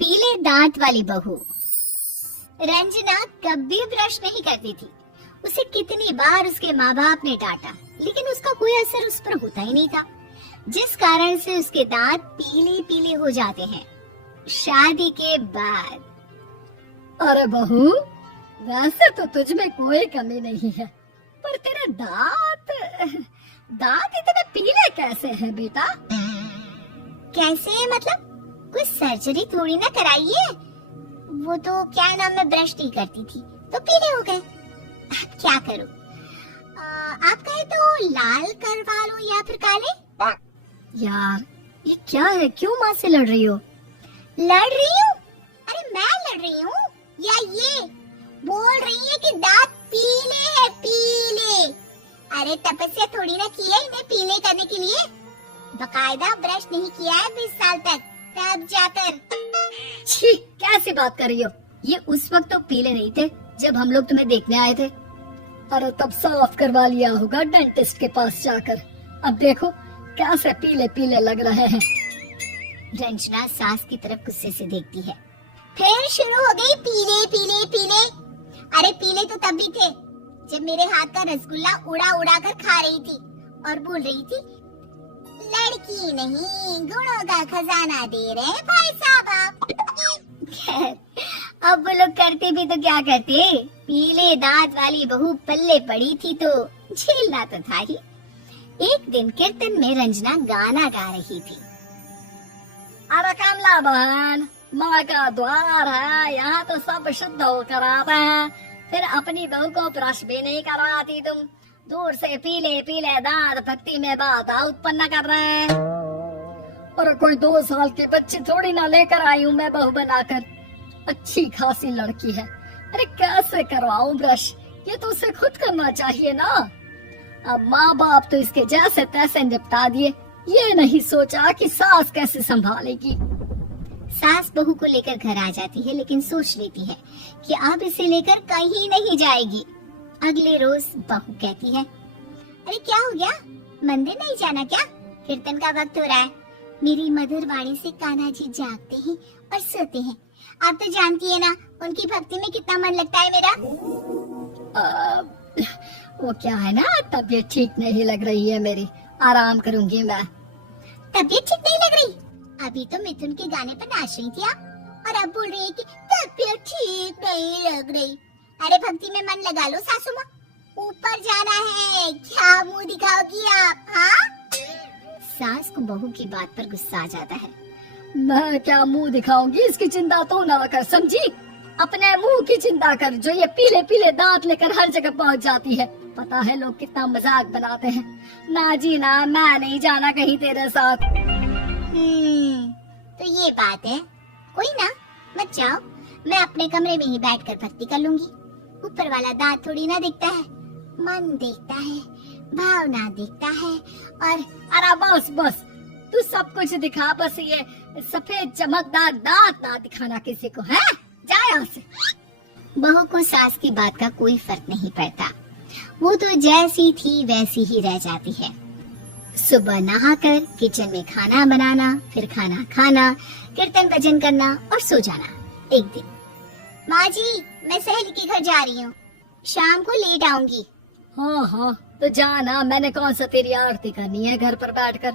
पीले दांत वाली बहू। रंजना कभी ब्रश नहीं करती थी। उसे कितनी बार उसके माँ बाप ने डांटा, लेकिन उसका कोई असर उस पर होता ही नहीं था, जिस कारण से उसके दांत पीले पीले हो जाते हैं शादी के बाद। अरे बहू, वैसे तो तुझ में कोई कमी नहीं है, पर तेरे दांत इतने पीले कैसे हैं बेटा? कैसे मतलब? कोई सर्जरी थोड़ी ना कराई है। वो तो क्या नाम, मैं ब्रश नहीं करती थी तो पीले हो गए। क्या करूं? आप कहे तो लाल करवा लो या फिर काले। यार ये क्या है, क्यों माँ से लड़ रही हो? लड़ रही हूँ? अरे मैं लड़ रही हूँ या ये बोल रही है कि दांत पीले है, पीले। अरे तपस्या थोड़ी ना की है इन्हें पीले करने के लिए। बकायदा ब्रश नहीं किया है 20 साल तक, तब जाकर। छी, कैसी बात कर रही हो? ये उस वक्त तो पीले नहीं थे जब हम लोग तुम्हें देखने आए थे। अरे तब साफ करवा लिया होगा डेंटिस्ट के पास जाकर। अब देखो कैसे पीले पीले लग रहे हैं। रंजना सास की तरफ गुस्से से देखती है। फिर शुरू हो गई पीले पीले पीले। अरे पीले तो तब भी थे जब मेरे हाथ का रसगुल्ला उड़ा उड़ा कर खा रही थी और बोल रही थी, लड़की नहीं गुणों का खजाना दे रहे हैं भाई साहब आप। अब वो लोग करते भी तो क्या करते, पीले दांत वाली बहू पल्ले पड़ी थी तो झेलना तो था ही। एक दिन कीर्तन में रंजना गाना गा रही थी। अरे कमला बहन, माँ का द्वार है, यहाँ तो सब शुद्ध होकर आते हैं, फिर अपनी बहू को ब्रश भी नहीं करवाती तुम। दूर से पीले पीले दांत भक्ति में बाधा उत्पन्न कर रहे हैं। और कोई 2 साल की बच्ची थोड़ी ना लेकर आई हूँ मैं बहू बनाकर। अच्छी खासी लड़की है, अरे कैसे करवाऊं ब्रश? ये तो उसे खुद करना चाहिए ना। अब माँ बाप तो इसके जैसे तैसे निपटा दिए, ये नहीं सोचा कि सास कैसे संभालेगी। सास बहू को लेकर घर आ जाती है, लेकिन सोच लेती है कि अब इसे लेकर कहीं नहीं जाएगी। अगले रोज बहू कहती है, अरे क्या हो गया, मंदिर नहीं जाना क्या? कीर्तन का वक्त हो रहा है। मेरी मधुर वाणी से कान्हा जी जागते हैं और सोते हैं। आप तो जानती है ना उनकी भक्ति में कितना मन लगता है मेरा। वो क्या है ना, तबीयत ठीक नहीं लग रही है मेरी, आराम करूंगी मैं। तबीयत ठीक नहीं लग रही? अभी तो मिथुन के गाने पर नाच रही थी आप, और अब बोल रही है कि तबीयत ठीक नहीं लग रही। अरे भक्ति में मन लगा लो सासू माँ, ऊपर जाना है, क्या मुंह दिखाओगी आप? हाँ? सास को बहू की बात पर गुस्सा आ जाता है। मैं क्या मुंह दिखाऊंगी, इसकी चिंता तो ना कर, समझी? अपने मुंह की चिंता कर, जो ये पीले पीले दांत लेकर हर जगह पहुंच जाती है। पता है लोग कितना मजाक बनाते हैं। ना जी ना, मैं नहीं जाना कहीं तेरे साथ। तो ये बात है। कोई ना, मत जाओ, मैं अपने कमरे में ही बैठकर भक्ति कर लूंगी। ऊपर वाला दांत थोड़ी ना दिखता है, मन देखता है, भावना देखता है। और अरे बस बस, तू सब कुछ दिखा, बस ये सफेद चमकदार दांत ना दिखाना किसी को, है? जा यहाँ से। बहू को सास की बात का कोई फर्क नहीं पड़ता, वो तो जैसी थी वैसी ही रह जाती है। सुबह नहाकर किचन में खाना बनाना, फिर खाना खाना, कीर्तन भजन करना और सो जाना। एक दिन, माँ जी मैं सहेली के घर जा रही हूँ, शाम को लेट आऊंगी। हाँ हाँ तो जाना, मैंने कौन सा तेरी आरती करनी है घर पर बैठकर।